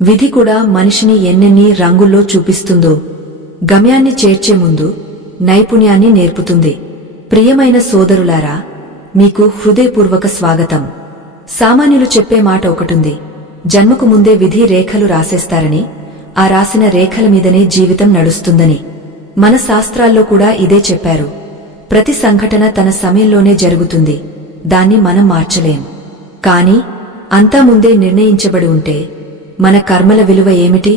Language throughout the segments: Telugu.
విధి కూడా మనిషిని ఎన్నెన్ని రంగుల్లో చూపిస్తుందో. గమ్యాన్ని చేర్చే ముందు నైపుణ్యాన్ని నేర్పుతుంది. ప్రియమైన సోదరులారా, మీకు హృదయపూర్వక స్వాగతం. సామాన్యులు చెప్పే మాట ఒకటుంది, జన్మకు ముందే విధి రేఖలు రాసేస్తారని, ఆ రాసిన రేఖల మీదనే జీవితం నడుస్తుందని. మన శాస్త్రాల్లో కూడా ఇదే చెప్పారు. ప్రతి సంఘటన తన సమయంలోనే జరుగుతుంది, దాన్ని మనం మార్చలేం. కాని అంతా ముందే నిర్ణయించబడి ఉంటే మన కర్మల విలువ ఏమిటి?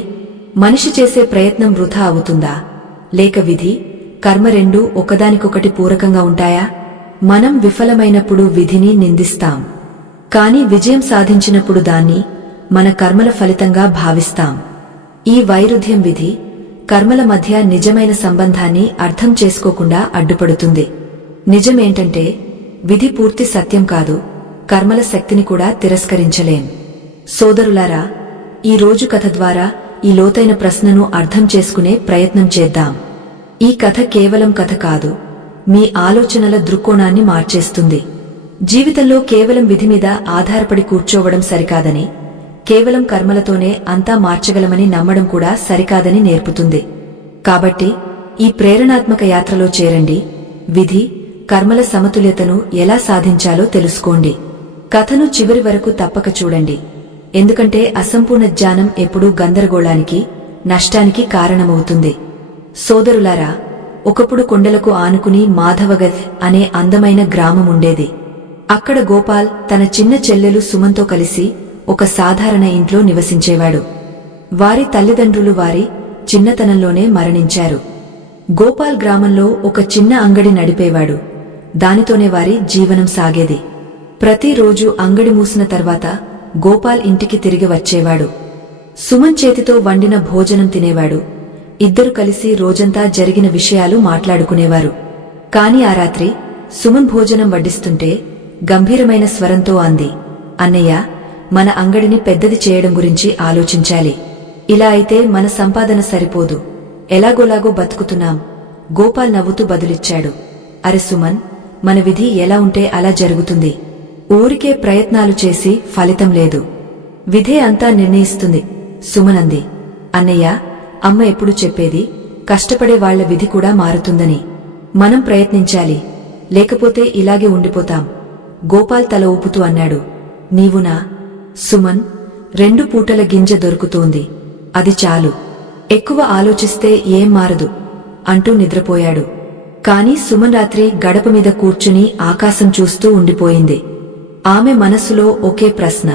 మనిషి చేసే ప్రయత్నం వృథా అవుతుందా? లేక విధి, కర్మ రెండూ ఒకదానికొకటి పూరకంగా ఉంటాయా? మనం విఫలమైనప్పుడు విధిని నిందిస్తాం, కాని విజయం సాధించినప్పుడు దాన్ని మన కర్మల ఫలితంగా భావిస్తాం. ఈ వైరుధ్యం విధి, కర్మల మధ్య నిజమైన సంబంధాన్ని అర్థం చేసుకోకుండా అడ్డుపడుతుంది. నిజమేంటంటే, విధి పూర్తి సత్యం కాదు, కర్మల శక్తిని కూడా తిరస్కరించలేం. సోదరులారా, ఈ రోజు కథ ద్వారా ఈ లోతైన ప్రశ్నను అర్థం చేసుకునే ప్రయత్నం చేద్దాం. ఈ కథ కేవలం కథ కాదు, మీ ఆలోచనల దృక్కోణాన్ని మార్చేస్తుంది. జీవితంలో కేవలం విధి మీద ఆధారపడి కూర్చోవడం సరికాదని, కేవలం కర్మలతోనే అంతా మార్చగలమని నమ్మడం కూడా సరికాదని నేర్పుతుంది. కాబట్టి ఈ ప్రేరణాత్మక యాత్రలో చేరండి. విధి, కర్మల సమతుల్యతను ఎలా సాధించాలో తెలుసుకోండి. కథను చివరి వరకు తప్పక చూడండి, ఎందుకంటే అసంపూర్ణ జ్ఞానం ఎప్పుడూ గందరగోళానికి, నష్టానికి కారణమవుతుంది. సోదరులారా, ఒకప్పుడు కొండలకు ఆనుకుని మాధవగఢ్ అనే అందమైన గ్రామం ఉండేది. అక్కడ గోపాల్ తన చిన్న చెల్లెలు సుమన్తో కలిసి ఒక సాధారణ ఇంట్లో నివసించేవాడు. వారి తల్లిదండ్రులు వారి చిన్నతనంలోనే మరణించారు. గోపాల్ గ్రామంలో ఒక చిన్న అంగడి నడిపేవాడు. దానితోనే వారి జీవనం సాగేది. ప్రతిరోజు అంగడి మూసిన తర్వాత గోపాల్ ఇంటికి తిరిగి వచ్చేవాడు. సుమన్ చేతితో వండిన భోజనం తినేవాడు. ఇద్దరు కలిసి రోజంతా జరిగిన విషయాలు మాట్లాడుకునేవారు. కాని ఆ రాత్రి సుమన్ భోజనం వడ్డిస్తుంటే గంభీరమైన స్వరంతో అంది, అన్నయ్య, మన అంగడిని పెద్దది చేయడం గురించి ఆలోచించాలి. ఇలా అయితే మన సంపాదన సరిపోదు, ఎలాగోలాగో బతుకుతున్నాం. గోపాల్ నవ్వుతూ బదులిచ్చాడు, అరె సుమన్, మన విధి ఎలా ఉంటే అలా జరుగుతుంది. ఊరికే ప్రయత్నాలు చేసి ఫలితం లేదు, విధే అంతా నిర్ణయిస్తుంది. సుమన్ అంది, అన్నయ్య, అమ్మ ఎప్పుడు చెప్పేది, కష్టపడే వాళ్ల విధి కూడా మారుతుందని. మనం ప్రయత్నించాలి, లేకపోతే ఇలాగే ఉండిపోతాం. గోపాల్ తల ఊపుతూ అన్నాడు, నీవునా? సుమన్, 2 పూటల గింజ దొరుకుతోంది, అది చాలు. ఎక్కువ ఆలోచిస్తే ఏం మారదు అంటూ నిద్రపోయాడు. కాని సుమన్ రాత్రి గడప మీద కూర్చుని ఆకాశం చూస్తూ ఉండిపోయింది. ఆమె మనస్సులో ఒకే ప్రశ్న,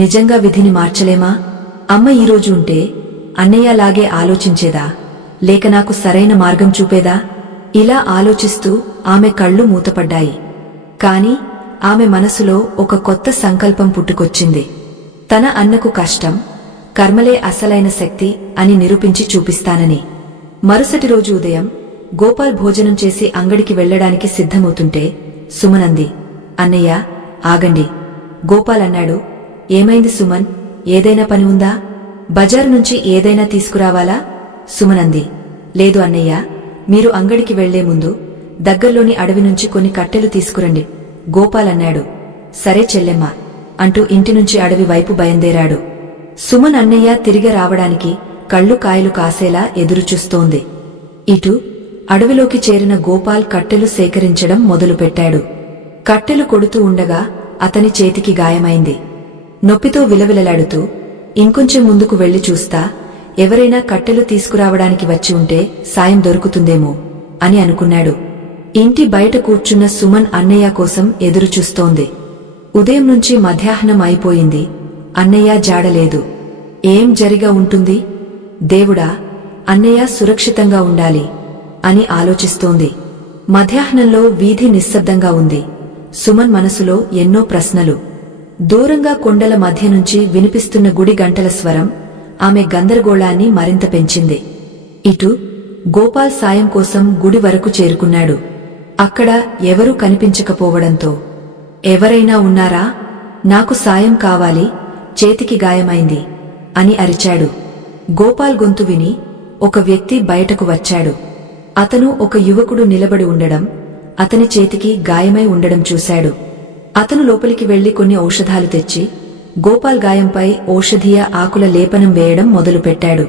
నిజంగా విధిని మార్చలేమా? అమ్మ ఈరోజు ఉంటే అన్నయ్యలాగే ఆలోచించేదా, లేక నాకు సరైన మార్గం చూపేదా? ఇలా ఆలోచిస్తూ ఆమె కళ్ళు మూతపడ్డాయి. కాని ఆమె మనసులో ఒక కొత్త సంకల్పం పుట్టుకొచ్చింది. తన అన్నకు కష్టం, కర్మలే అసలైన శక్తి అని నిరూపించి చూపిస్తానని. మరుసటి రోజు ఉదయం గోపాల్ భోజనం చేసి అంగడికి వెళ్లడానికి సిద్ధమవుతుంటే సుమనంది, అన్నయ్య, ఆగండి. గోపాల్ అన్నాడు, ఏమైంది సుమన్, ఏదైనా పని ఉందా? బజారు నుంచి ఏదైనా తీసుకురావాలా? సుమనంది, లేదు అన్నయ్య, మీరు అంగడికి వెళ్లే ముందు దగ్గర్లోని అడవి నుంచి కొన్ని కట్టెలు తీసుకురండి. గోపాల్ అన్నాడు, సరే చెల్లెమ్మ అంటూ ఇంటి నుంచి అడవి వైపు బయలుదేరాడు. సుమన్ అన్నయ్య తిరిగి రావడానికి కళ్ళు కాయలు కాసేలా ఎదురుచూస్తోంది. ఇటు అడవిలోకి చేరిన గోపాల్ కట్టెలు సేకరించడం మొదలుపెట్టాడు. కట్టెలు కొడుతూ ఉండగా అతని చేతికి గాయమైంది. నొప్పితో విలవిలలాడుతూ ఇంకొంచెం ముందుకు వెళ్లి చూస్తా, ఎవరైనా కట్టెలు తీసుకురావడానికి వచ్చి ఉంటే సాయం దొరుకుతుందేమో అని అనుకున్నాడు. ఇంటి బయట కూర్చున్న సుమన్ అన్నయ్య కోసం ఎదురుచూస్తోంది. ఉదయం నుంచి మధ్యాహ్నం అయిపోయింది, అన్నయ్య జాడలేదు. ఏం జరిగా ఉంటుంది? దేవుడా, అన్నయ్య సురక్షితంగా ఉండాలి అని ఆలోచిస్తోంది. మధ్యాహ్నంలో వీధి నిశ్శబ్దంగా ఉంది. సుమన్ మనసులో ఎన్నో ప్రశ్నలు. దూరంగా కొండల మధ్య నుంచి వినిపిస్తున్న గుడి గంటల స్వరం ఆమె గందరగోళాన్ని మరింత పెంచింది. ఇటు గోపాల్ సాయం కోసం గుడి వరకు చేరుకున్నాడు. అక్కడ ఎవరూ కనిపించకపోవడంతో, ఎవరైనా ఉన్నారా? నాకు సాయం కావాలి, చేతికి గాయమైంది అని అరిచాడు. గోపాల్ గొంతు విని ఒక వ్యక్తి బయటకు వచ్చాడు. అతను ఒక యువకుడు నిలబడి ఉండడం, అతని చేతికి గాయమై ఉండడం చూశాడు. అతను లోపలికి వెళ్లి కొన్ని ఔషధాలు తెచ్చి గోపాల్ గాయంపై ఔషధీయ ఆకుల లేపనం వేయడం మొదలుపెట్టాడు.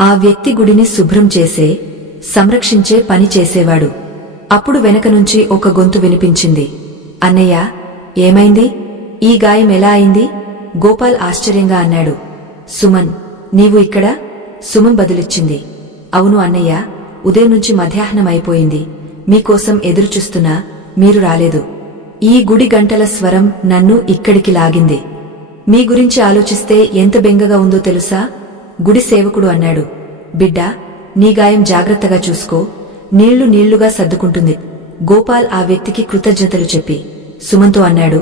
ఆ వ్యక్తి గుడిని శుభ్రం చేసే, సంరక్షించే పని చేసేవాడు. అప్పుడు వెనక నుంచి ఒక గొంతు వినిపించింది. అన్నయ్య, ఏమైంది? ఈ గాయం ఎలా అయింది? గోపాల్ ఆశ్చర్యంగా అన్నాడు. సుమన్, నీవు ఇక్కడ? సుమన్ బదులిచ్చింది. అవును అన్నయ్య, ఉదయం నుంచి మధ్యాహ్నం అయిపోయింది. మీకోసం ఎదురుచూస్తున్నా, మీరు రాలేదు. ఈ గుడి గంటల స్వరం నన్ను ఇక్కడికి లాగింది. మీ గురించి ఆలోచిస్తే ఎంత బెంగగా ఉందో తెలుసా? గుడి సేవకుడు అన్నాడు. బిడ్డా, నీ గాయం జాగ్రత్తగా చూసుకో, నీళ్లుగా సర్దుకుంటుంది. గోపాల్ ఆ వ్యక్తికి కృతజ్ఞతలు చెప్పి సుమన్తో అన్నాడు.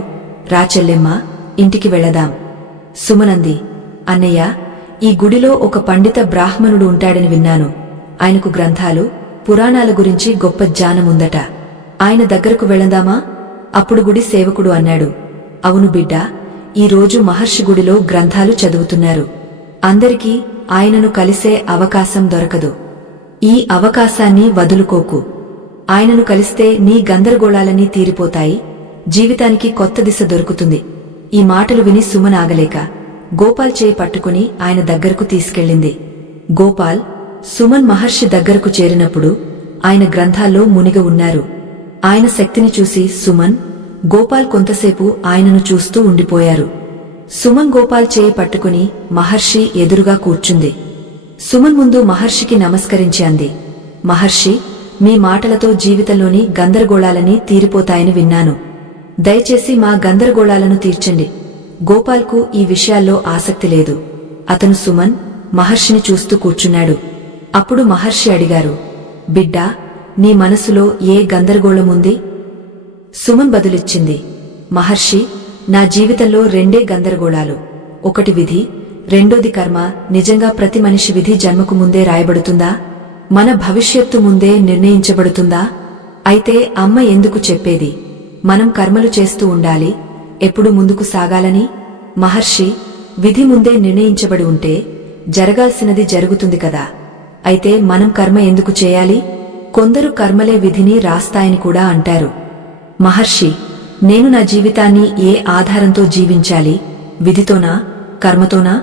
రా చెల్లెమ్మా, ఇంటికి వెళదాం. సుమనంది. అన్నయ్య, ఈ గుడిలో ఒక పండిత బ్రాహ్మణుడు ఉంటాడని విన్నాను. ఆయనకు గ్రంథాలు, పురాణాల గురించి గొప్ప జ్ఞానముందట. ఆయన దగ్గరకు వెళదామా? అప్పుడు గుడి సేవకుడు అన్నాడు. అవును బిడ్డా, ఈ రోజు మహర్షి గుడిలో గ్రంథాలు చదువుతున్నారు. అందరికీ ఆయనను కలిసే అవకాశం దొరకదు. ఈ అవకాశాన్ని వదులుకోకు. ఆయనను కలిస్తే నీ గందరగోళాలన్నీ తీరిపోతాయి, జీవితానికి కొత్త దిశ దొరుకుతుంది. ఈ మాటలు విని సుమన్ ఆగలేక గోపాల్ చేయి పట్టుకుని ఆయన దగ్గరకు తీసుకెళ్ళింది. గోపాల్, సుమన్ మహర్షి దగ్గరకు చేరినప్పుడు ఆయన గ్రంథాల్లో మునిగి ఉన్నారు. ఆయన శక్తిని చూసి సుమన్, గోపాల్ కొంతసేపు ఆయనను చూస్తూ ఉండిపోయారు. సుమన్ గోపాల్ చేయి పట్టుకుని మహర్షి ఎదురుగా కూర్చుంది. సుమన్ ముందు మహర్షికి నమస్కరించి అంది. మహర్షి, మీ మాటలతో జీవితంలోని గందరగోళాలని తీరిపోతాయని విన్నాను. దయచేసి మా గందరగోళాలను తీర్చండి. గోపాల్కు ఈ విషయాల్లో ఆసక్తి లేదు. అతను సుమన్, మహర్షిని చూస్తూ కూర్చున్నాడు. అప్పుడు మహర్షి అడిగారు. బిడ్డా, నీ మనసులో ఏ గందరగోళముంది? సుమన్ బదులిచ్చింది. మహర్షి, నా జీవితంలో రెండే గందరగోళాలు. ఒకటి విధి, రెండోది కర్మ. నిజంగా ప్రతి మనిషి విధి జన్మకు ముందే రాయబడుతుందా? మన భవిష్యత్తు ముందే నిర్ణయించబడుతుందా? అయితే అమ్మ ఎందుకు చెప్పేది మనం కర్మలు చేస్తూ ఉండాలి, ఎప్పుడు ముందుకు సాగాలని? మహర్షి, విధి ముందే నిర్ణయించబడి ఉంటే జరగాల్సినది జరుగుతుంది కదా. అయితే మనం కర్మ ఎందుకు చేయాలి? కొందరు కర్మలే విధిని రాస్తాయని కూడా అంటారు. మహర్షి, నేను నా జీవితాన్ని ఏ ఆధారంతో జీవించాలి? విధితోనా, కర్మతోనా?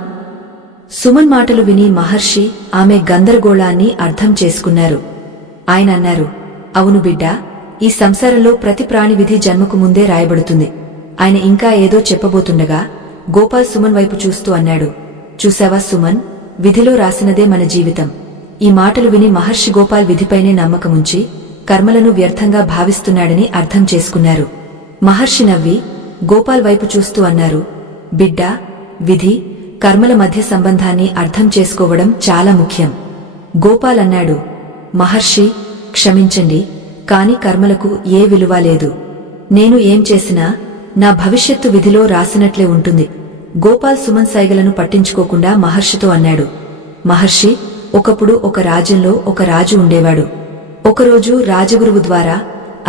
సుమన్ మాటలు విని మహర్షి ఆమె గందరగోళాన్ని అర్థం చేసుకున్నారు. ఆయన అన్నారు. అవును బిడ్డా, ఈ సంసారంలో ప్రతి ప్రాణి విధి జన్మకు ముందే రాయబడుతుంది. ఆయన ఇంకా ఏదో చెప్పబోతుండగా గోపాల్ సుమన్ వైపు చూస్తూ అన్నాడు. చూసావా సుమన్, విధిలో రాసినదే మన జీవితం. ఈ మాటలు విని మహర్షి గోపాల్ విధిపైనే నమ్మకముంచి కర్మలను వ్యర్థంగా భావిస్తున్నాడని అర్థం చేసుకున్నారు. మహర్షి నవ్వి గోపాల్ వైపు చూస్తూ అన్నారు. బిడ్డా, విధి, కర్మల మధ్య సంబంధాన్ని అర్థం చేసుకోవడం చాలా ముఖ్యం. గోపాల్ అన్నాడు. మహర్షి, క్షమించండి, కాని కర్మలకు ఏ విలువ లేదు. నేను ఏం చేసినా నా భవిష్యత్తు విధిలో రాసినట్లే ఉంటుంది. గోపాల్ సుమన్ సైగలను పట్టించుకోకుండా మహర్షితో అన్నాడు. మహర్షి, ఒకప్పుడు ఒక రాజ్యంలో ఒక రాజు ఉండేవాడు. ఒకరోజు రాజగురువు ద్వారా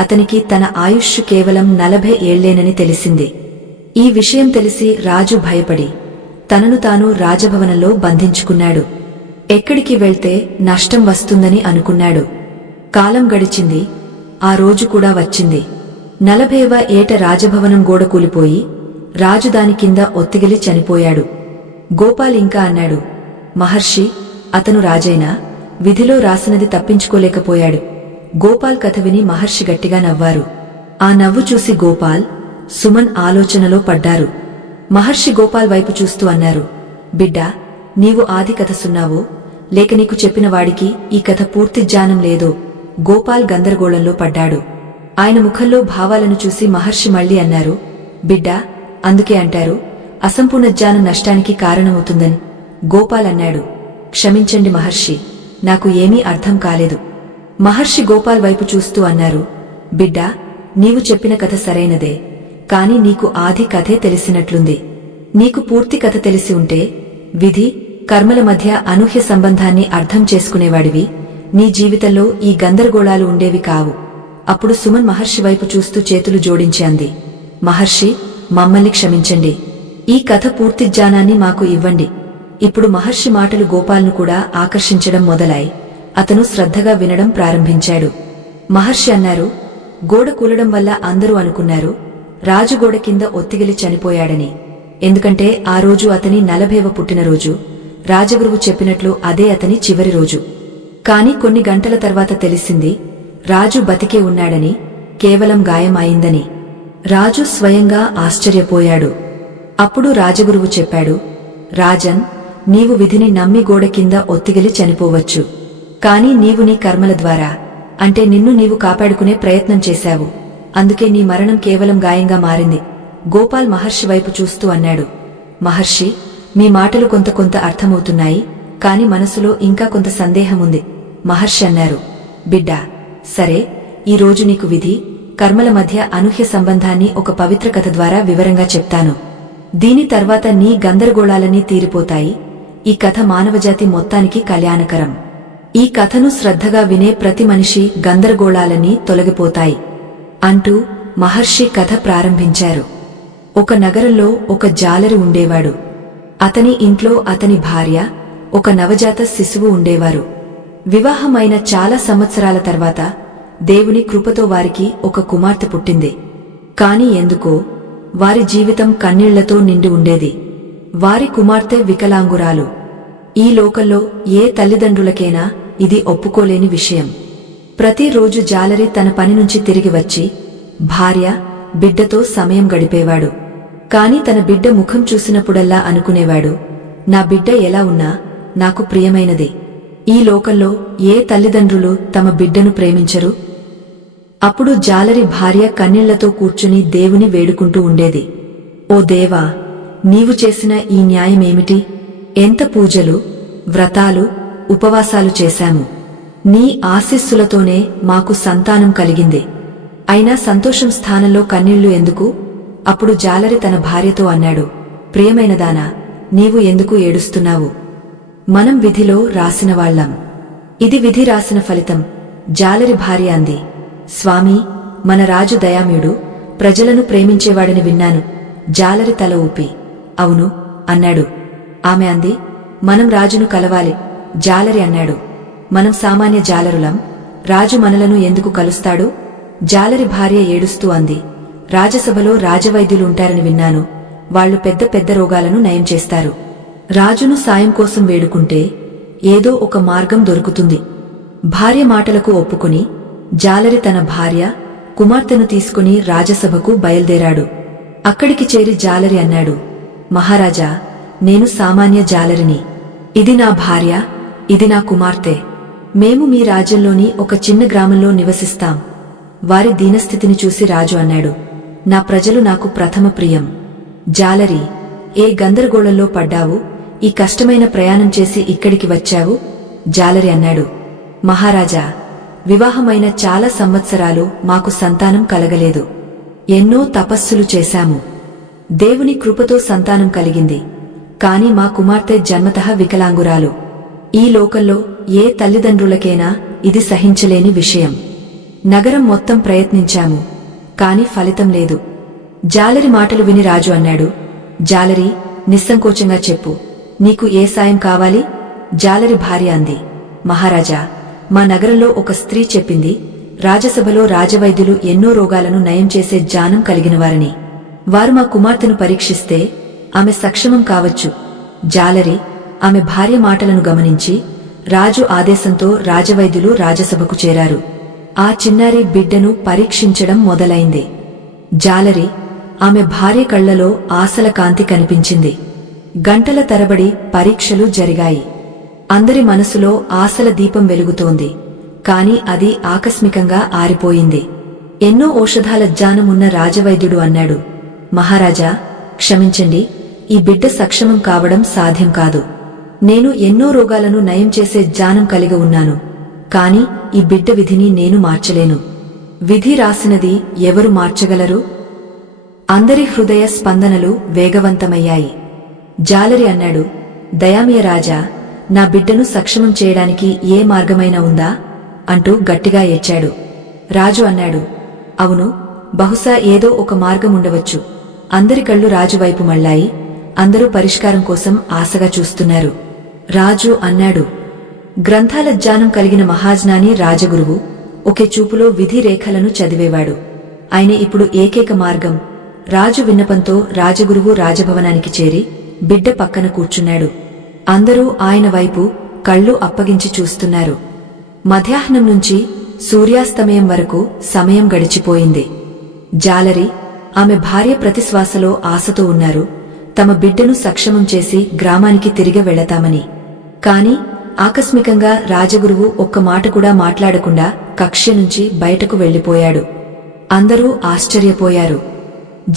అతనికి తన ఆయుష్ కేవలం 40 ఏళ్లేనని తెలిసింది. ఈ విషయం తెలిసి రాజు భయపడి తనను తాను రాజభవనంలో బంధించుకున్నాడు. ఎక్కడికి వెళ్తే నష్టం వస్తుందని అనుకున్నాడు. కాలం గడిచింది. ఆ రోజు కూడా వచ్చింది. 40వ ఏట రాజభవనం గోడ కూలిపోయి రాజు దాని కింద ఒత్తిగిలి చనిపోయాడు. గోపాల్ ఇంకా అన్నాడు. మహర్షి, అతను రాజైనా విధిలో రాసినది తప్పించుకోలేకపోయాడు. గోపాల్ కథ విని మహర్షి గట్టిగా నవ్వారు. ఆ నవ్వు చూసి గోపాల్, సుమన్ ఆలోచనలో పడ్డారు. మహర్షి గోపాల్ వైపు చూస్తూ అన్నారు. బిడ్డా, నీవు ఆది కథ సున్నావో, లేక నీకు చెప్పిన వాడికి ఈ కథ పూర్తి జ్ఞానం లేదో? గోపాల్ గందరగోళంలో పడ్డాడు. ఆయన ముఖంలో భావాలను చూసి మహర్షి మళ్లీ అన్నారు. బిడ్డా, అందుకే అంటారు అసంపూర్ణ జ్ఞానం నష్టానికి కారణమవుతుందని. గోపాల్ అన్నాడు. క్షమించండి మహర్షి, నాకు ఏమీ అర్థం కాలేదు. మహర్షి గోపాల్ వైపు చూస్తూ అన్నారు. బిడ్డా, నీవు చెప్పిన కథ సరైనదే, కాని నీకు ఆది కథే తెలిసినట్లుంది. నీకు పూర్తి కథ తెలిసి ఉంటే విధి, కర్మల మధ్య అనూహ్య సంబంధాన్ని అర్థం చేసుకునేవాడివి. నీ జీవితంలో ఈ గందరగోళాలు ఉండేవి కావు. అప్పుడు సుమన్ మహర్షి వైపు చూస్తూ చేతులు జోడించి అంది. మహర్షి, మమ్మల్ని క్షమించండి. ఈ కథ పూర్తి జ్ఞానాన్ని మాకు ఇవ్వండి. ఇప్పుడు మహర్షి మాటలు గోపాల్ను కూడా ఆకర్షించడం మొదలాయి. అతను శ్రద్ధగా వినడం ప్రారంభించాడు. మహర్షి అన్నారు. గోడ కూలడం వల్ల అందరూ అనుకున్నారు రాజు గోడ కింద ఒత్తిగిలి చనిపోయాడని. ఎందుకంటే ఆ రోజు అతని 40వ పుట్టినరోజు. రాజగురువు చెప్పినట్లు అదే అతని చివరి రోజు. కాని కొన్ని గంటల తర్వాత తెలిసింది రాజు బతికే ఉన్నాడని, కేవలం గాయం అయిందని. రాజు స్వయంగా ఆశ్చర్యపోయాడు. అప్పుడు రాజగురువు చెప్పాడు, రాజన్, నీవు విధిని నమ్మి గోడ కింద ఒత్తిగిలి చనిపోవచ్చు. కాని నీవు నీ కర్మల ద్వారా, అంటే నిన్ను నీవు కాపాడుకునే ప్రయత్నం చేశావు. అందుకే నీ మరణం కేవలం గాయంగా మారింది. గోపాల్ మహర్షి వైపు చూస్తూ అన్నాడు, మహర్షి, మీ మాటలు కొంత అర్థమవుతున్నాయి, కాని మనసులో ఇంకా కొంత సందేహముంది. మహర్షి అన్నారు, బిడ్డా, సరే, ఈ రోజు నీకు విధి, కర్మల మధ్య అనూహ్య సంబంధాన్ని ఒక పవిత్ర కథ ద్వారా వివరంగా చెప్తాను. దీని తర్వాత నీ గందరగోళాలన్నీ తీరిపోతాయి. ఈ కథ మానవజాతి మొత్తానికి కళ్యాణకరం. ఈ కథను శ్రద్ధగా వినే ప్రతి మనిషి గందరగోళాలన్నీ తొలగిపోతాయి అంటూ మహర్షి కథ ప్రారంభించారు. ఒక నగరంలో ఒక జాలరి ఉండేవాడు. అతని ఇంట్లో అతని భార్య, ఒక నవజాత శిశువు ఉండేవారు. వివాహమైన చాలా సంవత్సరాల తర్వాత దేవుని కృపతో వారికి ఒక కుమార్తె పుట్టింది. కాని ఎందుకో వారి జీవితం కన్నీళ్లతో నిండి ఉండేది. వారి కుమార్తె వికలాంగురాలు. ఈ లోకంలో ఏ తల్లిదండ్రులకైనా ఇది ఒప్పుకోలేని విషయం. ప్రతిరోజు జాలరి తన పని నుంచి తిరిగి వచ్చి భార్య, బిడ్డతో సమయం గడిపేవాడు. కాని తన బిడ్డ ముఖం చూసినప్పుడల్లా అనుకునేవాడు, నా బిడ్డ ఎలా ఉన్నా నాకు ప్రియమైనది. ఈ లోకంలో ఏ తల్లిదండ్రులు తమ బిడ్డను ప్రేమించరు? అప్పుడు జాలరి భార్య కన్నీళ్లతో కూర్చుని దేవుని వేడుకుంటూ ఉండేది. ఓ దేవా, నీవు చేసిన ఈ న్యాయమేమిటి? ఎంత పూజలు, వ్రతాలు, ఉపవాసాలు చేశాము. నీ ఆశీస్సులతోనే మాకు సంతానం కలిగింది. అయినా సంతోషం స్థానంలో కన్నీళ్లు ఎందుకు? అప్పుడు జాలరి తన భార్యతో అన్నాడు, ప్రియమైనదానా, నీవు ఎందుకు ఏడుస్తున్నావు? మనం విధిలో రాసినవాళ్లం. ఇది విధి రాసిన ఫలితం. జాలరి భార్య అంది, స్వామీ, మన రాజు దయామయుడు, ప్రజలను ప్రేమించేవాడని విన్నాను. జాలరి తల ఊపి, అవును అన్నాడు. ఆమె అంది, మనం రాజును కలవాలి. జాలరి అన్నాడు, మనం సామాన్య జాలరులం, రాజు మనలను ఎందుకు కలుస్తాడు? జాలరి భార్య ఏడుస్తూ అంది, రాజసభలో రాజవైద్యులుంటారని విన్నాను. వాళ్లు పెద్ద పెద్ద రోగాలను నయం చేస్తారు. రాజును సాయం కోసం వేడుకుంటే ఏదో ఒక మార్గం దొరుకుతుంది. భార్య మాటలకు ఒప్పుకుని జాలరి తన భార్య, కుమార్తెను తీసుకుని రాజసభకు బయల్దేరాడు. అక్కడికి చేరి జాలరి అన్నాడు, మహారాజా, నేను సామాన్య జాలరిని. ఇది నా భార్య, ఇది నా కుమార్తె. మేము మీ రాజ్యంలోని ఒక చిన్న గ్రామంలో నివసిస్తాం. వారి దీనస్థితిని చూసి రాజు అన్నాడు, నా ప్రజలు నాకు ప్రథమ ప్రియం. జాలరి, ఏ గందరగోళంలో పడ్డావు? ఈ కష్టమైన ప్రయాణం చేసి ఇక్కడికి వచ్చావు? జాలరి అన్నాడు, మహారాజా, వివాహమైన చాలా సంవత్సరాలు మాకు సంతానం కలగలేదు. ఎన్నో తపస్సులు చేశాము. దేవుని కృపతో సంతానం కలిగింది. కాని మా కుమార్తె జన్మతః వికలాంగురాలు. ఈ లోకంలో ఏ తల్లిదండ్రులకైనా ఇది సహించలేని విషయం. నగరం మొత్తం ప్రయత్నించాము, కాని ఫలితం లేదు. జాలరి మాటలు విని రాజు అన్నాడు, జాలరి, నిస్సంకోచంగా చెప్పు, నీకు ఏ సాయం కావాలి? జాలరి భార్య అంది, మహారాజా, మా నగరంలో ఒక స్త్రీ చెప్పింది, రాజసభలో రాజవైద్యులు ఎన్నో రోగాలను నయం చేసే జ్ఞానం కలిగినవారని. వారు మా కుమార్తెను పరీక్షిస్తే ఆమె సక్షమం కావచ్చు. జాలరి, ఆమె భార్య మాటలను గమనించి రాజు ఆదేశంతో రాజవైద్యులు రాజసభకు చేరారు. ఆ చిన్నారి బిడ్డను పరీక్షించడం మొదలైంది. జాలరి, ఆమె భార్య కళ్లలో ఆశల కాంతి కనిపించింది. గంటల తరబడి పరీక్షలు జరిగాయి. అందరి మనసులో ఆశల దీపం వెలుగుతోంది. కాని అది ఆకస్మికంగా ఆరిపోయింది. ఎన్నో ఔషధాల జ్ఞానమున్న రాజవైద్యుడు అన్నాడు, మహారాజా, క్షమించండి, ఈ బిడ్డ సక్షమం కావడం సాధ్యం కాదు. నేను ఎన్నో రోగాలను నయం చేసే జ్ఞానం కలిగి ఉన్నాను. కాని ఈ బిడ్డ విధిని నేను మార్చలేను. విధి రాసినది ఎవరు మార్చగలరు? అందరి హృదయ స్పందనలు వేగవంతమయ్యాయి. జాలరి అన్నాడు, దయామయ రాజా, నా బిడ్డను సక్షమం చేయడానికి ఏ మార్గమైనా ఉందా అంటూ గట్టిగా ఏడ్చాడు. రాజు అన్నాడు, అవును, బహుశా ఏదో ఒక మార్గముండవచ్చు. అందరి కళ్ళు రాజువైపు మళ్ళాయి. అందరూ పరిష్కారం కోసం ఆశగా చూస్తున్నారు. రాజు అన్నాడు, గ్రంథాల జ్ఞానం కలిగిన మహాజ్ఞాని రాజగురువు ఒకే చూపులో విధి రేఖలను చదివేవాడు. ఆయన ఇప్పుడు ఏకైక మార్గం, రాజు విన్నపంతో రాజగురువు రాజభవనానికి చేరి బిడ్డ పక్కన కూర్చున్నాడు. అందరూ ఆయన వైపు కళ్ళు అప్పగించి చూస్తున్నారు. మధ్యాహ్నం నుంచి సూర్యాస్తమయం వరకు సమయం గడిచిపోయింది. జాలరి, ఆమె భార్య ప్రతిశ్వాసలో ఆశతో ఉన్నారు, తమ బిడ్డను సక్షమం చేసి గ్రామానికి తిరిగి వెళతామని. కాని ఆకస్మికంగా రాజగురువు ఒక్క మాట కూడా మాట్లాడకుండా కక్ష నుంచి బయటకు వెళ్లిపోయాడు. అందరూ ఆశ్చర్యపోయారు.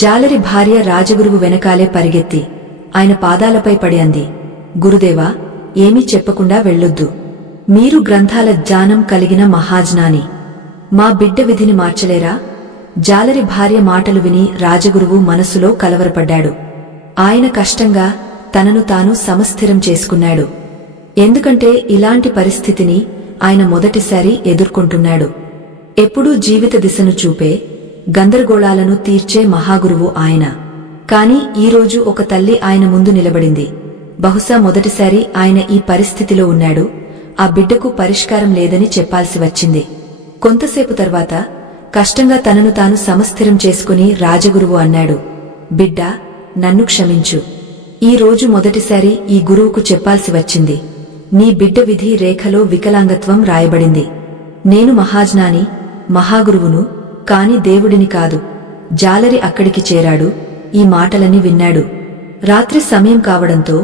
జాలరి భార్య రాజగురువు వెనకాలే పరిగెత్తి ఆయన పాదాలపై పడి అంది, గురుదేవా, ఏమీ చెప్పకుండా వెళ్ళొద్దు. మీరు గ్రంథాల జ్ఞానం కలిగిన మహాజ్ఞాని. మా బిడ్డ విధిని మార్చలేరా? జాలరి భార్య మాటలు విని రాజగురువు మనసులో కలవరపడ్డాడు. ఆయన కష్టంగా తనను తాను సమస్థిరం చేసుకున్నాడు. ఎందుకంటే ఇలాంటి పరిస్థితిని ఆయన మొదటిసారి ఎదుర్కొంటున్నాడు. ఎప్పుడూ జీవిత దిశను చూపే, గందరగోళాలను తీర్చే మహాగురువు ఆయన. కాని ఈరోజు ఒక తల్లి ఆయన ముందు నిలబడింది. బహుశా మొదటిసారి ఆయన ఈ పరిస్థితిలో ఉన్నాడు. ఆ బిడ్డకు పరిష్కారం లేదని చెప్పాల్సి వచ్చింది. కొంతసేపు తర్వాత కష్టంగా తనను తాను సమస్థిరం చేసుకుని రాజగురువు అన్నాడు, బిడ్డా, నన్ను క్షమించు. ఈ రోజు మొదటిసారి ఈ గురువుకు చెప్పాల్సి వచ్చింది. నీ బిడ్డ విధి రేఖలో వికలాంగత్వం రాయబడింది. నేను మహాజ్ఞాని, మహాగురువును, కాని దేవుడిని కాదు. జాలరి అక్కడికి చేరాడు. ఈ మాటలని విన్నాడు. రాత్రి సమయం కావడంతో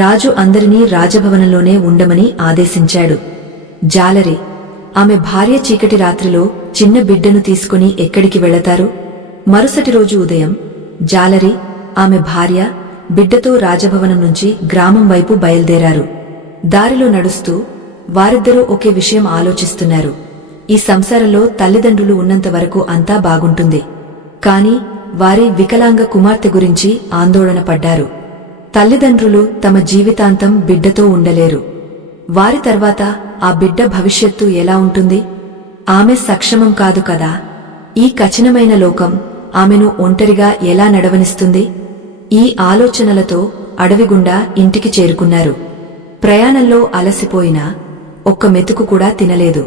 రాజు అందరినీ రాజభవనంలోనే ఉండమని ఆదేశించాడు. జాలరి, ఆమె భార్య చీకటి రాత్రిలో చిన్న బిడ్డను తీసుకుని ఎక్కడికి వెళతారు? మరుసటి రోజు ఉదయం జాలరి, ఆమె భార్య, బిడ్డతో రాజభవనం నుంచి గ్రామం వైపు బయల్దేరారు. దారిలో నడుస్తూ వారిద్దరూ ఒకే విషయం ఆలోచిస్తున్నారు. ఈ సంసారంలో తల్లిదండ్రులు ఉన్నంత వరకు అంతా బాగుంటుంది. కాని వారి వికలాంగ కుమార్తె గురించి ఆందోళన పడ్డారు. తల్లిదండ్రులు తమ జీవితాంతం బిడ్డతో ఉండలేరు. వారి తర్వాత ఆ బిడ్డ భవిష్యత్తు ఎలా ఉంటుంది? ఆమె సక్షమం కాదు కదా. ఈ కఠినమైన లోకం ఆమెను ఒంటరిగా ఎలా నడవనిస్తుంది? ఈ ఆలోచనలతో అడవిగుండా ఇంటికి చేరుకున్నారు. ప్రయాణంలో అలసిపోయినా ఒక్క మెతుకు కూడా తినలేదు.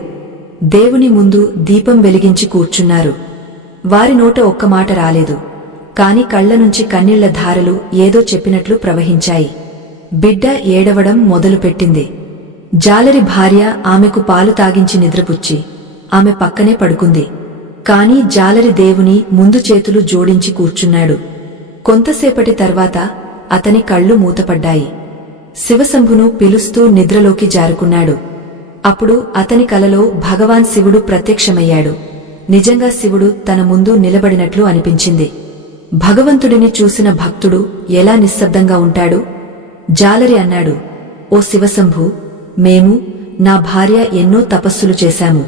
దేవుని ముందు దీపం వెలిగించి కూర్చున్నారు. వారి నోట ఒక్క మాట రాలేదు. కాని కళ్లనుంచి కన్నీళ్ల ధారలు ఏదో చెప్పినట్లు ప్రవహించాయి. బిడ్డ ఏడవడం మొదలుపెట్టింది. జాలరి భార్య ఆమెకు పాలు తాగించి నిద్రపుచ్చి ఆమె పక్కనే పడుకుంది. కాని జాలరి దేవుని ముందు చేతులు జోడించి కూర్చున్నాడు. కొంతసేపటి తర్వాత అతని కళ్ళు మూతపడ్డాయి. శివశంభును పిలుస్తూ నిద్రలోకి జారుకున్నాడు. అప్పుడు అతని కలలో భగవాన్ శివుడు ప్రత్యక్షమయ్యాడు. నిజంగా శివుడు తన ముందు నిలబడినట్లు అనిపించింది. భగవంతుడిని చూసిన భక్తుడు ఎలా నిశ్శబ్దంగా ఉంటాడు? జాలరి అన్నాడు, ఓ శివశంభు, మేము, నా భార్య ఎన్నో తపస్సులు చేశాము.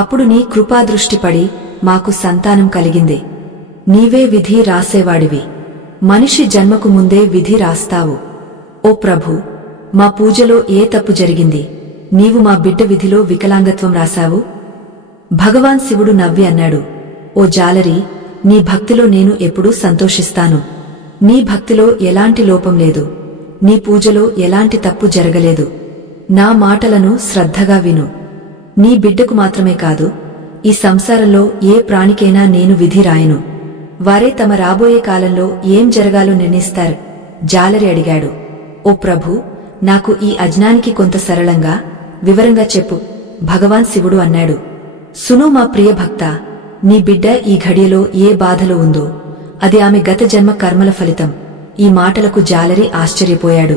అప్పుడు నీ కృపాదృష్టి పడి మాకు సంతానం కలిగింది. నీవే విధి రాసేవాడివి. మనిషి జన్మకు ముందే విధి రాస్తావు. ఓ ప్రభూ, మా పూజలో ఏ తప్పు జరిగింది? నీవు మా బిడ్డ విధిలో వికలాంగత్వం రాశావు. భగవాన్ శివుడు నవ్వి అన్నాడు, ఓ జాలరి, నీ భక్తిలో నేను ఎప్పుడూ సంతోషిస్తాను. నీ భక్తిలో ఎలాంటి లోపం లేదు. నీ పూజలో ఎలాంటి తప్పు జరగలేదు. నా మాటలను శ్రద్ధగా విను. నీ బిడ్డకు మాత్రమే కాదు, ఈ సంసారంలో ఏ ప్రాణికైనా నేను విధి రాయను. వారే తమ రాబోయే కాలంలో ఏం జరగాలో నిర్ణయిస్తారు. జాలరి అడిగాడు, ఓ ప్రభూ, నాకు ఈ అజ్ఞానికి కొంత సరళంగా, వివరంగా చెప్పు. భగవాన్ శివుడు అన్నాడు, సును మా ప్రియ భక్త, నీ బిడ్డ ఈ ఘడియలో ఏ బాధలో ఉందో అది ఆమె గత జన్మ కర్మల ఫలితం. ఈ మాటలకు జాలరి ఆశ్చర్యపోయాడు.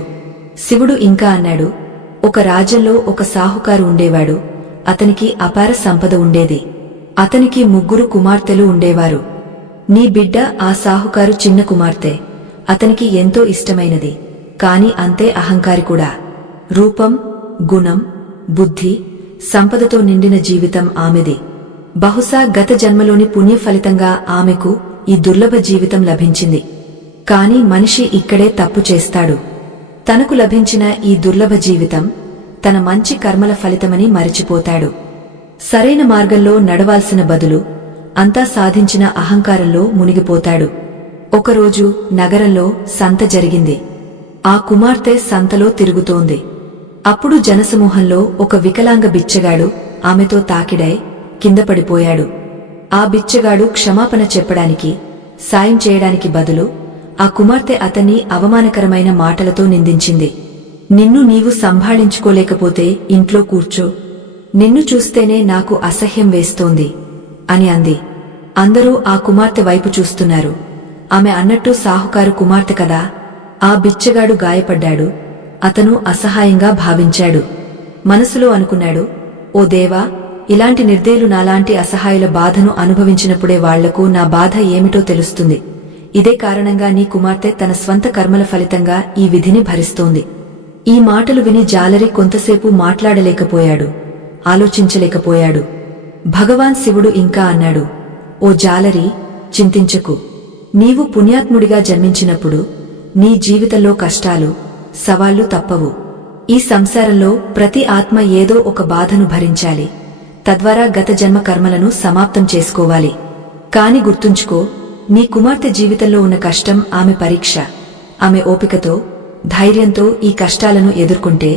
శివుడు ఇంకా అన్నాడు, ఒక రాజ్యంలో ఒక సాహుకారు ఉండేవాడు. అతనికి అపార సంపద ఉండేది. అతనికి 3 కుమార్తెలు ఉండేవారు. నీ బిడ్డ ఆ సాహుకారు చిన్న కుమార్తె. అతనికి ఎంతో ఇష్టమైనది. కాని అంతే అహంకారి కూడా. రూపం, గుణం, బుద్ధి, సంపదతో నిండిన జీవితం ఆమెది. బహుశా గత జన్మలోని పుణ్య ఫలితంగా ఆమెకు ఈ దుర్లభ జీవితం లభించింది. కాని మనిషి ఇక్కడే తప్పు చేస్తాడు. తనకు లభించిన ఈ దుర్లభ జీవితం తన మంచి కర్మల ఫలితమని మరిచిపోతాడు. సరైన మార్గంలో నడవాల్సిన బదులు అంతా సాధించిన అహంకారంలో మునిగిపోతాడు. ఒకరోజు నగరంలో సంత జరిగింది. ఆ కుమార్తె సంతలో తిరుగుతోంది. అప్పుడు జనసమూహంలో ఒక వికలాంగ బిచ్చగాడు ఆమెతో తాకిడై కింద పడిపోయాడు. ఆ బిచ్చగాడు క్షమాపణ చెప్పడానికి సాయం చేయడానికి బదులు ఆ కుమార్తె అతన్ని అవమానకరమైన మాటలతో నిందించింది. నిన్ను నీవు సంభాళించుకోలేకపోతే ఇంట్లో కూర్చో, నిన్ను చూస్తేనే నాకు అసహ్యం వేస్తోంది అని అంది. అందరూ ఆ కుమార్తె వైపు చూస్తున్నారు. ఆమె అన్నట్టు సాహుకారు కుమార్తె కదా. ఆ బిచ్చగాడు గాయపడ్డాడు. అతను అసహాయంగా భావించాడు. మనసులో అనుకున్నాడు, ఓ దేవా, ఇలాంటి నిర్దయులు నాలాంటి అసహాయుల బాధను అనుభవించినప్పుడే వాళ్లకు నా బాధ ఏమిటో తెలుస్తుంది. ఇదే కారణంగా నీ కుమార్తె తన స్వంత కర్మల ఫలితంగా ఈ విధిని భరిస్తోంది. ఈ మాటలు విని జాలరి కొంతసేపు మాట్లాడలేకపోయాడు, ఆలోచించలేకపోయాడు. భగవాన్ శివుడు ఇంకా అన్నాడు, ఓ జాలరి, చింతించకు. నీవు పుణ్యాత్ముడిగా జన్మించినప్పుడు నీ జీవితంలో కష్టాలు, సవాళ్లు తప్పవు. ఈ సంసారంలో ప్రతి ఆత్మ ఏదో ఒక బాధను భరించాలి. తద్వారా గత జన్మ కర్మలను సమాప్తం చేసుకోవాలి. కాని గుర్తుంచుకో, నీ కుమార్తె జీవితంలో ఉన్న కష్టం ఆమె పరీక్ష. ఆమె ఓపికతో, ధైర్యంతో ఈ కష్టాలను ఎదుర్కొంటే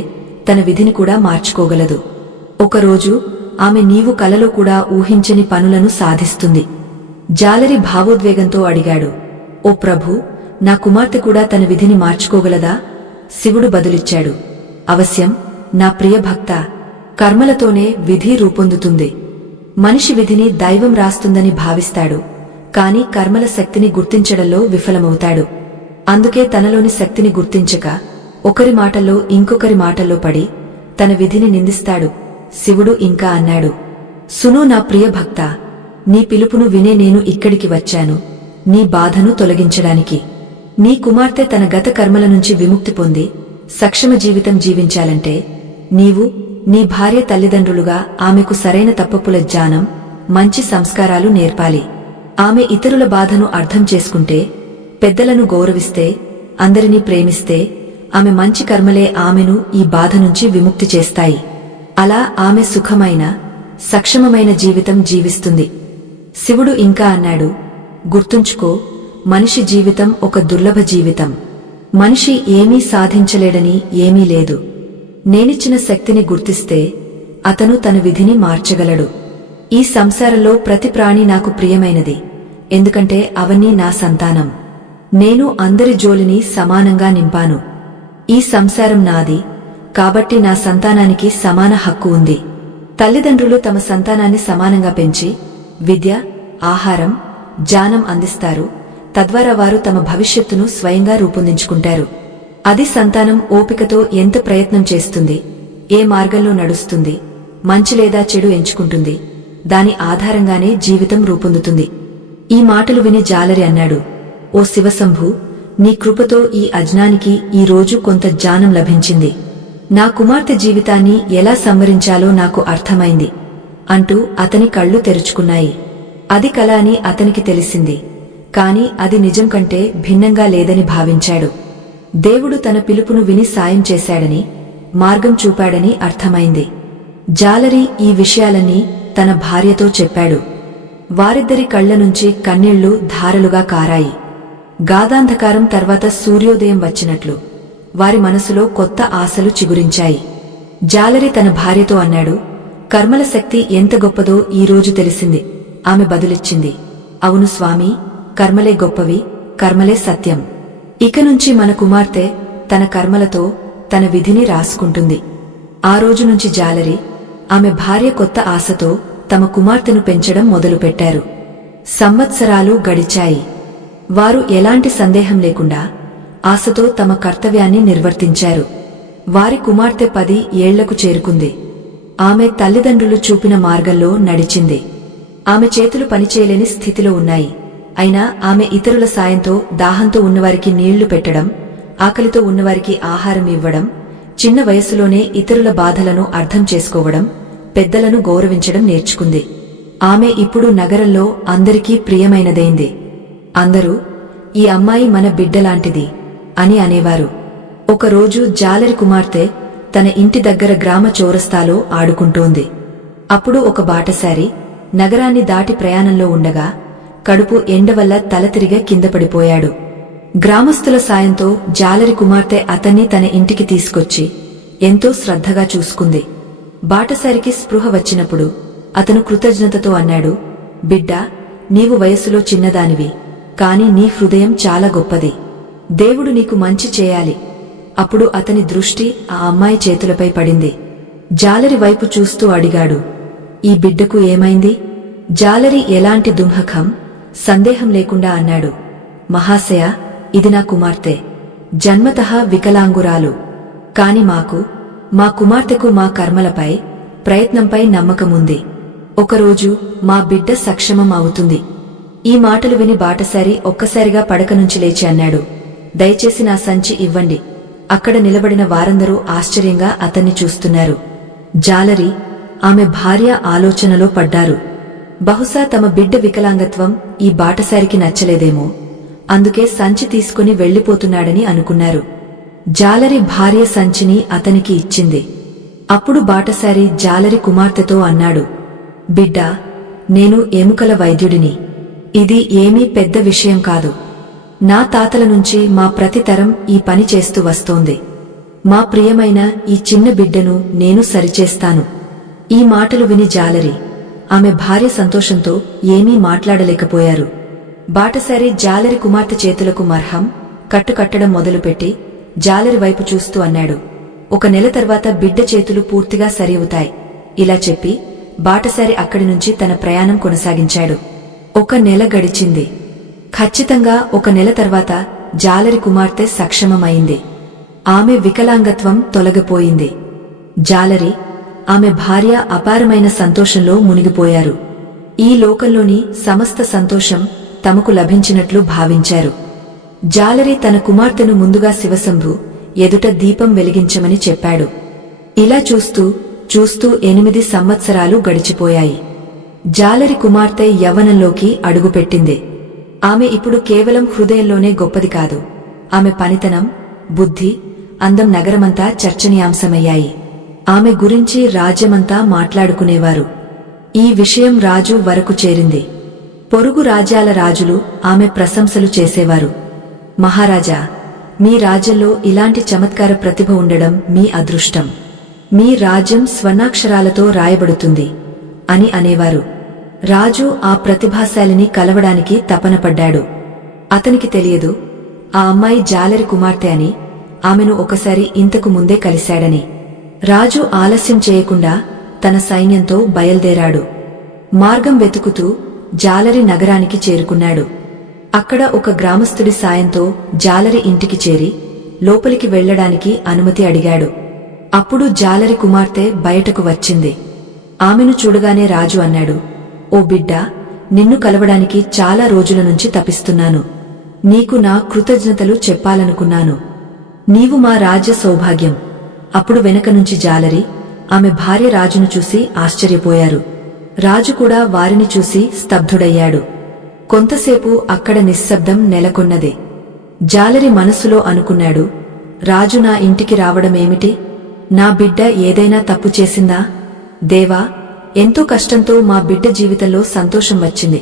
తన విధిని కూడా మార్చుకోగలదు. ఒకరోజు ఆమె నీవు కలలో కూడా ఊహించని పనులను సాధిస్తుంది. జాలరి భావోద్వేగంతో అడిగాడు, ఓ ప్రభూ, నా కుమార్తె కూడా తన విధిని మార్చుకోగలదా? శివుడు బదులిచ్చాడు, అవశ్యం నా ప్రియ భక్త. కర్మలతోనే విధి రూపొందుతుంది. మనిషి విధిని దైవం రాస్తుందని భావిస్తాడు, కాని కర్మల శక్తిని గుర్తించడంలో విఫలమవుతాడు. అందుకే తనలోని శక్తిని గుర్తించక ఒకరి మాటల్లో ఇంకొకరి మాటల్లో పడి తన విధిని నిందిస్తాడు. శివుడు ఇంకా అన్నాడు, సును నా ప్రియ భక్త, నీ పిలుపును వినే నేను ఇక్కడికి వచ్చాను, నీ బాధను తొలగించడానికి. నీ కుమార్తె తన గత కర్మల నుంచి విముక్తి పొంది సక్షమ జీవితం జీవించాలంటే నీవు నీ భార్య తల్లిదండ్రులుగా ఆమెకు సరైన తప్పప్పుల జ్ఞానం, మంచి సంస్కారాలు నేర్పాలి. ఆమె ఇతరుల బాధను అర్థం చేసుకుంటే, పెద్దలను గౌరవిస్తే, అందరినీ ప్రేమిస్తే ఆమె మంచి కర్మలే ఆమెను ఈ బాధ నుంచి విముక్తి చేస్తాయి. అలా ఆమె సుఖమైన, సక్షమమైన జీవితం జీవిస్తుంది. శివుడు ఇంకా అన్నాడు, గుర్తుంచుకో, మనిషి జీవితం ఒక దుర్లభ జీవితం. మనిషి ఏమీ సాధించలేడని ఏమీ లేదు. నేనిచ్చిన శక్తిని గుర్తిస్తే అతను తన విధిని మార్చగలడు. ఈ సంసారంలో ప్రతి ప్రాణి నాకు ప్రియమైనది, ఎందుకంటే అవన్నీ నా సంతానం. నేను అందరి జోలిని సమానంగా నింపాను. ఈ సంసారం నాది, కాబట్టి నా సంతానానికి సమాన హక్కు ఉంది. తల్లిదండ్రులు తమ సంతానాన్ని సమానంగా పెంచి విద్య, ఆహారం, జ్ఞానం అందిస్తారు. తద్వారా వారు తమ భవిష్యత్తును స్వయంగా రూపొందించుకుంటారు. అది సంతానం ఓపికతో ఎంత ప్రయత్నం చేస్తుంది, ఏ మార్గంలో నడుస్తుంది, మంచి లేదా చెడు ఎంచుకుంటుంది, దాని ఆధారంగానే జీవితం రూపొందుతుంది. ఈ మాటలు విని జాలరి అన్నాడు, ఓ శివశంభు, నీ కృపతో ఈ అజ్ఞానికి ఈ రోజు కొంత జ్ఞానం లభించింది. నా కుమార్తె జీవితాన్ని ఎలా సంవరించాలో నాకు అర్థమైంది అంటూ అతని కళ్ళు తెరుచుకున్నాయి. అది కల అని అతనికి తెలిసింది, కాని అది నిజం కంటే భిన్నంగా లేదని భావించాడు. దేవుడు తన పిలుపును విని సాయం చేశాడని, మార్గం చూపాడని అర్థమైంది. జాలరి ఈ విషయాలన్నీ తన భార్యతో చెప్పాడు. వారిద్దరి కళ్ల నుంచి కన్నీళ్లు ధారలుగా కారాయి. గాధాంధకారం తర్వాత సూర్యోదయం వచ్చినట్లు వారి మనసులో కొత్త ఆశలు చిగురించాయి. జాలరి తన భార్యతో అన్నాడు, కర్మల శక్తి ఎంత గొప్పదో ఈ రోజు తెలిసింది. ఆమె బదులిచ్చింది, అవును స్వామి, కర్మలే గొప్పవి, కర్మలే సత్యం. ఇక నుంచి మన కుమార్తె తన కర్మలతో తన విధిని రాసుకుంటుంది. ఆ రోజు నుంచి జాలరి, ఆమె భార్య కొత్త ఆశతో తమ కుమార్తెను పెంచడం మొదలుపెట్టారు. సంవత్సరాలు గడిచాయి. వారు ఎలాంటి సందేహం లేకుండా ఆశతో తమ కర్తవ్యాన్ని నిర్వర్తించారు. వారి కుమార్తె 10 ఏళ్లకు చేరుకుంది. ఆమె తల్లిదండ్రులు చూపిన మార్గంలో నడిచింది. ఆమె చేతులు పనిచేయలేని స్థితిలో ఉన్నాయి. అయినా ఆమె ఇతరుల సాయంతో దాహంతో ఉన్నవారికి నీళ్లు పెట్టడం, ఆకలితో ఉన్నవారికి ఆహారం ఇవ్వడం, చిన్న వయస్సులోనే ఇతరుల బాధలను అర్థం చేసుకోవడం, పెద్దలను గౌరవించడం నేర్చుకుంది. ఆమె ఇప్పుడు నగరంలో అందరికీ ప్రియమైనదైంది. అందరూ, ఈ అమ్మాయి మన బిడ్డలాంటిది అని అనేవారు. ఒకరోజు జాలరి కుమార్తె తన ఇంటి దగ్గర గ్రామ చౌరస్తాలో ఆడుకుంటోంది. అప్పుడు ఒక బాటసారి నగరాన్ని దాటి ప్రయాణంలో ఉండగా కడుపు ఎండ వల్ల తల తిరిగి కింద పడిపోయాడు. గ్రామస్తుల సాయంతో జాలరి కుమార్తె అతన్ని తన ఇంటికి తీసుకొచ్చి ఎంతో శ్రద్ధగా చూసుకుంది. బాటసారికి స్పృహ వచ్చినప్పుడు అతను కృతజ్ఞతతో అన్నాడు, బిడ్డా, నీవు వయస్సులో చిన్నదానివి, కాని నీ హృదయం చాలా గొప్పది. దేవుడు నీకు మంచి చేయాలి. అప్పుడు అతని దృష్టి ఆ అమ్మాయి చేతులపై పడింది. జాలరి వైపు చూస్తూ అడిగాడు, ఈ బిడ్డకు ఏమైంది? జాలరి ఎలాంటి దుంహకం, సందేహం లేకుండా అన్నాడు, మహాశయ, ఇది నా కుమార్తె. జన్మతః వికలాంగురాలు. కాని మా కుమార్తెకు మా కర్మలపై, ప్రయత్నంపై నమ్మకముంది. ఒకరోజు మా బిడ్డ సక్షమం అవుతుంది. ఈ మాటలు విని బాటసారి ఒక్కసారిగా పడక నుంచి లేచి అన్నాడు, దయచేసి నా సంచి ఇవ్వండి. అక్కడ నిలబడిన వారందరూ ఆశ్చర్యంగా అతన్ని చూస్తున్నారు. జాలరి, ఆమె భార్య ఆలోచనలో పడ్డారు. బహుశా తమ బిడ్డ వికలాంగత్వం ఈ బాటసారికి నచ్చలేదేమో, అందుకే సంచి తీసుకుని వెళ్లిపోతున్నాడని అనుకున్నారు. జాలరి భార్య సంచిని అతనికి ఇచ్చింది. అప్పుడు బాటసారి జాలరి కుమార్తెతో అన్నాడు, బిడ్డా, నేను ఎముకల వైద్యుడిని. ఇది ఏమీ పెద్ద విషయం కాదు. నా తాతల నుంచి మా ప్రతి తరం ఈ పని చేస్తూ వస్తోంది. మా ప్రియమైన ఈ చిన్న బిడ్డను నేను సరిచేస్తాను. ఈ మాటలు విని జాలరి, ఆమె భార్య సంతోషంతో ఏమీ మాట్లాడలేకపోయారు. బాటసారి జాలరి కుమార్తె చేతులకు మర్హం కట్టడం మొదలుపెట్టి జాలరి వైపు చూస్తూ అన్నాడు, 1 నెల తర్వాత బిడ్డ చేతులు పూర్తిగా సరియవుతాయి. ఇలా చెప్పి బాటసారి అక్కడి నుంచి తన ప్రయాణం కొనసాగించాడు. 1 నెల గడిచింది. ఖచ్చితంగా 1 నెల తర్వాత జాలరి కుమార్తె సక్షమమైంది. ఆమె వికలాంగత్వం తొలగిపోయింది. జాలరి, ఆమె భార్య అపారమైన సంతోషంలో మునిగిపోయారు. ఈ లోకంలోని సమస్త సంతోషం తమకు లభించినట్లు భావించారు. జాలరి తన కుమార్తెను ముందుగా శివశంభు ఎదుట దీపం వెలిగించమని చెప్పాడు. ఇలా చూస్తూ 8 సంవత్సరాలు గడిచిపోయాయి. జాలరి కుమార్తె యవ్వనంలోకి అడుగుపెట్టింది. ఆమె ఇప్పుడు కేవలం హృదయంలోనే గొప్పది కాదు, ఆమె పనితనం, బుద్ధి, అందం నగరమంతా చర్చనీయాంశమయ్యాయి. ఆమె గురించి రాజ్యమంతా మాట్లాడుకునేవారు. ఈ విషయం రాజు వరకు చేరింది. పొరుగు రాజ్యాల రాజులు ఆమె ప్రశంసలు చేసేవారు. మహారాజా, మీ రాజ్యంలో ఇలాంటి చమత్కార ప్రతిభ ఉండడం మీ అదృష్టం. మీ రాజ్యం స్వర్ణాక్షరాలతో రాయబడుతుంది అని అనేవారు. రాజు ఆ ప్రతిభాశాలిని కలవడానికి తపనపడ్డాడు. అతనికి తెలియదు, ఆ అమ్మాయి జాలరి కుమార్తె అని, ఆమెను ఒకసారి ఇంతకు ముందే కలిశాడని. రాజు ఆలస్యం చేయకుండా తన సైన్యంతో బయల్దేరాడు. మార్గం వెతుకుతూ జాలరి నగరానికి చేరుకున్నాడు. అక్కడ ఒక గ్రామస్థుడి సాయంతో జాలరి ఇంటికి చేరి లోపలికి వెళ్లడానికి అనుమతి అడిగాడు. అప్పుడు జాలరి కుమార్తె బయటకు వచ్చింది. ఆమెను చూడగానే రాజు అన్నాడు, ఓ బిడ్డా, నిన్ను కలవడానికి చాలా రోజుల నుంచి తపిస్తున్నాను. నీకు నా కృతజ్ఞతలు చెప్పాలనుకున్నాను. నీవు మా రాజ్య సౌభాగ్యం. అప్పుడు వెనక నుంచి జాలరి, ఆమె భార్య రాజును చూసి ఆశ్చర్యపోయారు. రాజు కూడా వారిని చూసి స్తబ్దుడయ్యాడు. కొంతసేపు అక్కడ నిశ్శబ్దం నెలకొన్నది. జాలరి మనస్సులో అనుకున్నాడు, రాజు నా ఇంటికి రావడమేమిటి? నా బిడ్డ ఏదైనా తప్పు చేసిందా? దేవా, ఎంతో కష్టంతో మా బిడ్డ జీవితంలో సంతోషం వచ్చింది.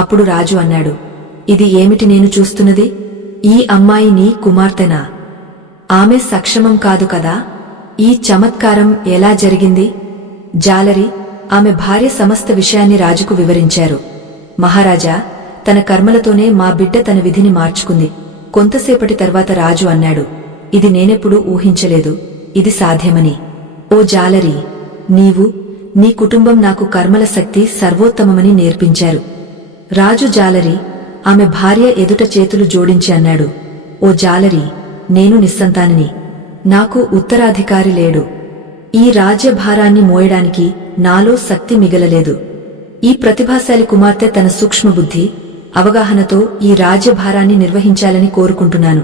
అప్పుడు రాజు అన్నాడు, ఇది ఏమిటి నేను చూస్తున్నది? ఈ అమ్మాయి నీ కుమార్తెనా? ఆమె సక్షమం కాదు కదా? ఈ చమత్కారం ఎలా జరిగింది? జాలరి, ఆమె భార్య సమస్త విషయాన్ని రాజుకు వివరించారు. మహారాజా, తన కర్మలతోనే మా బిడ్డ తన విధిని మార్చుకుంది. కొంతసేపటి తర్వాత రాజు అన్నాడు, ఇది నేనెప్పుడూ ఊహించలేదు, ఇది సాధ్యమని. ఓ జాలరి, నీవు, నీ కుటుంబం నాకు కర్మల శక్తి సర్వోత్తమమని నేర్పించారు. రాజు జాలరి, ఆమె భార్య ఎదుట చేతులు జోడించి అన్నాడు, ఓ జాలరి, నేను నిస్సంతానిని. నాకు ఉత్తరాధికారి లేడు. ఈ రాజ్యభారాన్ని మోయడానికి నాలో శక్తి మిగలలేదు. ఈ ప్రతిభాశాలి కుమార్తె తన సూక్ష్మబుద్ధి, అవగాహనతో ఈ రాజ్యభారాన్ని నిర్వహించాలని కోరుకుంటున్నాను.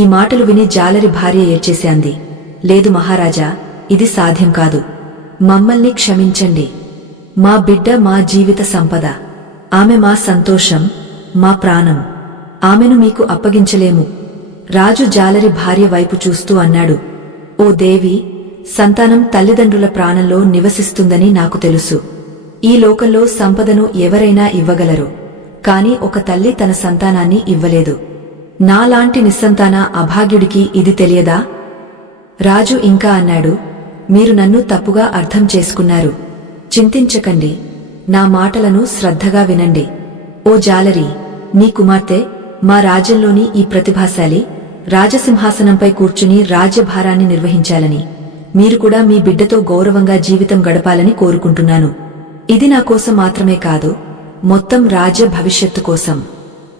ఈ మాటలు విని జాలరి భార్య ఏడ్చేసి అంది, లేదు మహారాజా, ఇది సాధ్యం కాదు. మమ్మల్ని క్షమించండి. మా బిడ్డ మా జీవిత సంపద. ఆమె మా సంతోషం, మా ప్రాణం. ఆమెను మీకు అప్పగించలేము. రాజు జాలరి భార్య వైపు చూస్తూ అన్నాడు, ఓ దేవి, సంతానం తల్లిదండ్రుల ప్రాణంలో నివసిస్తుందని నాకు తెలుసు. ఈ లోకంలో సంపదను ఎవరైనా ఇవ్వగలరు, కాని ఒక తల్లి తన సంతానాన్ని ఇవ్వలేదు. నాలాంటి నిస్సంతాన అభాగ్యుడికి ఇది తెలియదా? రాజు ఇంకా అన్నాడు, మీరు నన్ను తప్పుగా అర్థం చేసుకున్నారు. చింతించకండి, నా మాటలను శ్రద్ధగా వినండి. ఓ జాలరి, నీ కుమార్తె మా రాజ్యంలోని ఈ ప్రతిభాశాలి రాజసింహాసనంపై కూర్చుని రాజ్యభారాన్ని నిర్వహించాలని, మీరు కూడా మీ బిడ్డతో గౌరవంగా జీవితం గడపాలని కోరుకుంటున్నాను. ఇది నా కోసం మాత్రమే కాదు, మొత్తం రాజ్య భవిష్యత్తు కోసం.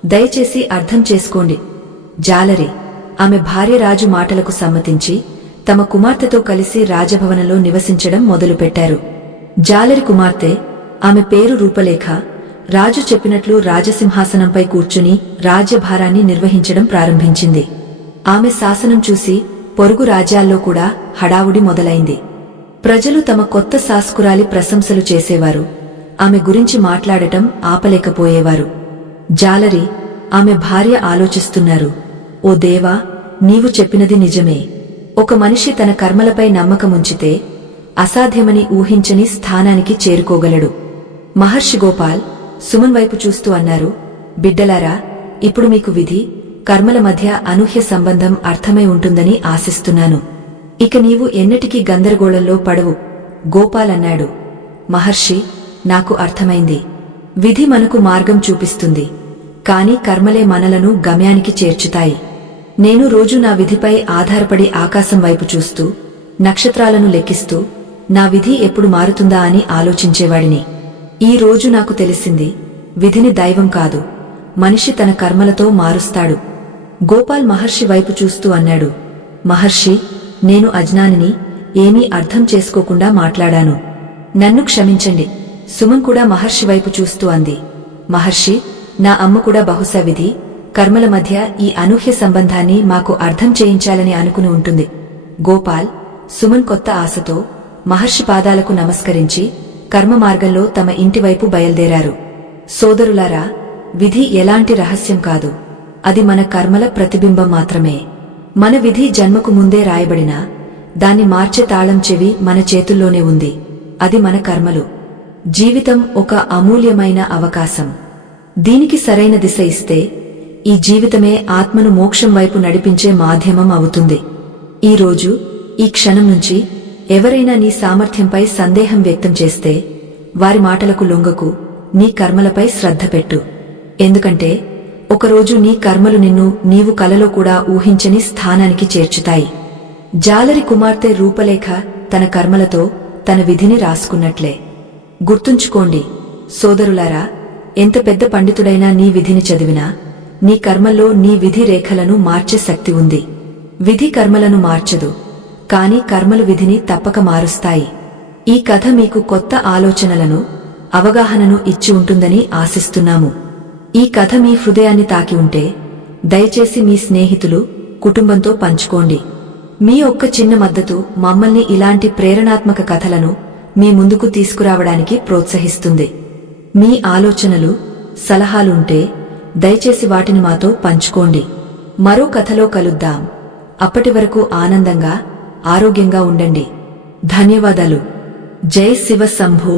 దయచేసి అర్థం చేసుకోండి. జాలరి ఆమె భార్య రాజు మాటలకు సమ్మతించి తమ కుమార్తెతో కలిసి రాజభవనంలో నివసించడం మొదలుపెట్టారు. జాలరి కుమార్తె, ఆమె పేరు రూపలేఖ, రాజు చెప్పినట్లు రాజసింహాసనంపై కూర్చుని రాజ్యభారాన్ని నిర్వహించడం ప్రారంభించింది. ఆమె శాసనం చూసి పొరుగు రాజ్యాల్లో కూడా హడావుడి మొదలైంది. ప్రజలు తమ కొత్త శాసకురాలి ప్రశంసలు చేసేవారు, ఆమె గురించి మాట్లాడటం ఆపలేకపోయేవారు. జాలరి, ఆమె భార్య ఆలోచిస్తున్నారు, ఓ దేవా, నీవు చెప్పినది నిజమే. ఒక మనిషి తన కర్మలపై నమ్మకముంచితే అసాధ్యమని ఊహించని స్థానానికి చేరుకోగలడు. మహర్షి గోపాల్ సుమన్ వైపు చూస్తూ అన్నారు, బిడ్డలారా, ఇప్పుడు మీకు విధి, కర్మల మధ్య అనూహ్య సంబంధం అర్థమై ఉంటుందని ఆశిస్తున్నాను. ఇక నీవు ఎన్నటికీ గందరగోళంలో పడవు. గోపాల్ అన్నాడు, మహర్షి, నాకు అర్థమైంది. విధి మనకు మార్గం చూపిస్తుంది, కాని కర్మలే మనలను గమ్యానికి చేర్చుతాయి. నేను రోజు నా విధిపై ఆధారపడి ఆకాశం వైపు చూస్తూ నక్షత్రాలను లెక్కిస్తూ నా విధి ఎప్పుడు మారుతుందా అని ఆలోచించేవాడిని. ఈ రోజు నాకు తెలిసింది, విధిని దైవం కాదు, మనిషి తన కర్మలతో మారుస్తాడు. గోపాల్ మహర్షి వైపు చూస్తూ అన్నాడు, మహర్షి, నేను అజ్ఞానిని, ఏమీ అర్థం చేసుకోకుండా మాట్లాడాను. నన్ను క్షమించండి. సుమన్ కూడా మహర్షి వైపు చూస్తూ అంది, మహర్షి, నా అమ్మ కూడా బహుశా విధి, కర్మల మధ్య ఈ అనూహ్య సంబంధాన్ని మాకు అర్థం చేయించాలని అనుకుని ఉంటుంది. గోపాల్, సుమన్ కొత్త ఆశతో మహర్షి పాదాలకు నమస్కరించి కర్మ మార్గంలో తమ ఇంటివైపు బయల్దేరారు. సోదరులారా, విధి ఎలాంటి రహస్యం కాదు, అది మన కర్మల ప్రతిబింబం మాత్రమే. మన విధి జన్మకు ముందే రాయబడినా దాన్ని మార్చే తాళం చెవి మన చేతుల్లోనే ఉంది, అది మన కర్మలు. జీవితం ఒక అమూల్యమైన అవకాశం. దీనికి సరైన దిశ ఇస్తే ఈ జీవితమే ఆత్మను మోక్షం వైపు నడిపించే మాధ్యమం అవుతుంది. ఈ రోజు, ఈ క్షణం నుంచి ఎవరైనా నీ సామర్థ్యంపై సందేహం వ్యక్తం చేస్తే వారి మాటలకు లొంగకు, నీ కర్మలపై శ్రద్ధ పెట్టు. ఎందుకంటే ఒకరోజు నీ కర్మలు నిన్ను నీవు కలలో కూడా ఊహించని స్థానానికి చేర్చుతాయి. జాలరి కుమార్తె రూపలేఖ తన కర్మలతో తన విధిని రాసుకున్నట్లే. గుర్తుంచుకోండి సోదరులారా, ఎంత పెద్ద పండితుడైనా నీ విధిని చదివినా నీ కర్మల్లో నీ విధి రేఖలను మార్చే శక్తి ఉంది. విధి కర్మలను మార్చదు, కాని కర్మలు విధిని తప్పక మారుస్తాయి. ఈ కథ మీకు కొత్త ఆలోచనలను, అవగాహనను ఇచ్చి ఉంటుందని ఆశిస్తున్నాము. ఈ కథ మీ హృదయాన్ని తాకి ఉంటే దయచేసి మీ స్నేహితులు, కుటుంబంతో పంచుకోండి. మీ ఒక్క చిన్న మద్దతు మమ్మల్ని ఇలాంటి ప్రేరణాత్మక కథలను మీ ముందుకు తీసుకురావడానికి ప్రోత్సహిస్తుంది. మీ ఆలోచనలు, సలహాలుంటే దయచేసి వాటిని మాతో పంచుకోండి. మరో కథలో కలుద్దాం. అప్పటి వరకు ఆనందంగా, ఆరోగ్యంగా ఉండండి. ధన్యవాదాలు. జై శివ శంభో.